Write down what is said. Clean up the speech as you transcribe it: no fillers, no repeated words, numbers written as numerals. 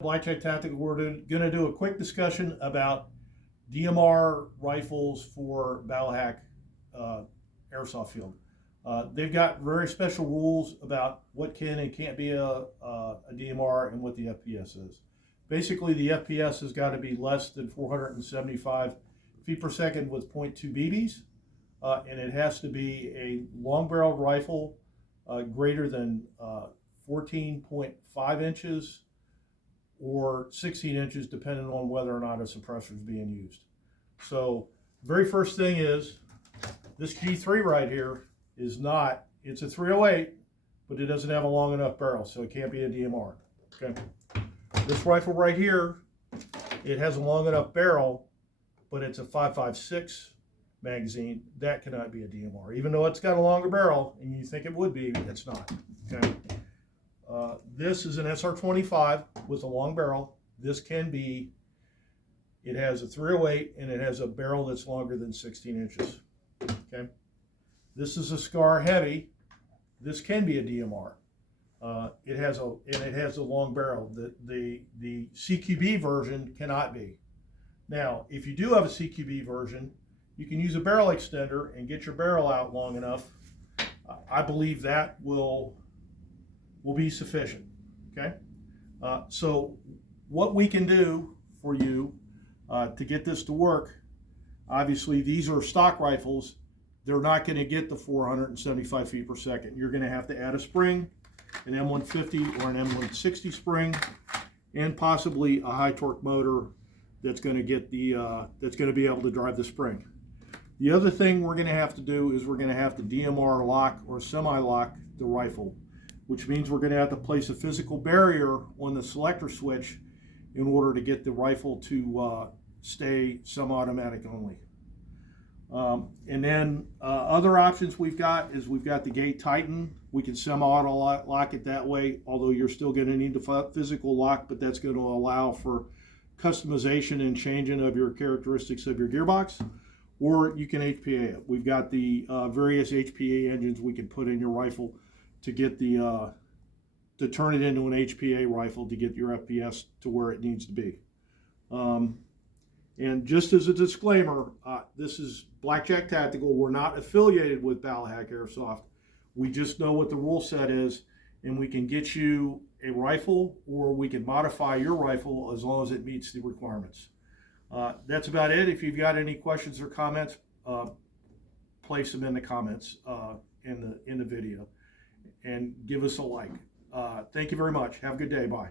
Blackjack Tactical, we're going to do a quick discussion about DMR rifles for Ballahack Airsoft field. They've got very special rules about what can and can't be a DMR and what the FPS is. Basically, the FPS has got to be less than 475 feet per second with 0.2 BBs, and it has to be a long-barreled rifle greater than 14.5 inches or 16 inches, depending on whether or not a suppressor is being used. So, very first thing is, this G3 right here is not, it's a 308, but it doesn't have a long enough barrel, so it can't be a DMR. Okay. This rifle right here, it has a long enough barrel, but it's a 5.56 magazine. That cannot be a DMR. Even though it's got a longer barrel, and you think it would be, it's not. Okay. This is an SR25 with a long barrel. This can be, it has a 308 and it has a barrel that's longer than 16 inches. Okay. This is a SCAR heavy. This can be a DMR. It has a long barrel. The CQB version cannot be. Now, if you do have a CQB version, you can use a barrel extender and get your barrel out long enough. I believe that will be sufficient. Okay. So what we can do for you to get this to work, obviously these are stock rifles. They're not going to get the 475 feet per second. You're going to have to add a spring, an M150 or an M160 spring, and possibly a high torque motor that's going to get that's going to be able to drive the spring. The other thing we're going to have to do is we're going to have to DMR lock or semi-lock the rifle, which means we're going to have to place a physical barrier on the selector switch in order to get the rifle to stay semi-automatic only. And then other options we've got is we've got the gate tighten. We can semi-auto lock it that way, although you're still going to need the physical lock, but that's going to allow for customization and changing of your characteristics of your gearbox. Or you can HPA it. We've got the various HPA engines we can put in your rifle to get the to turn it into an HPA rifle to get your FPS to where it needs to be. And just as a disclaimer, this is Blackjack Tactical. We're not affiliated with Ballahack Airsoft. We just know what the rule set is, and we can get you a rifle, or we can modify your rifle as long as it meets the requirements. That's about it. If you've got any questions or comments, place them in the comments in the video, and give us a like. Thank you very much. Have a good day. Bye.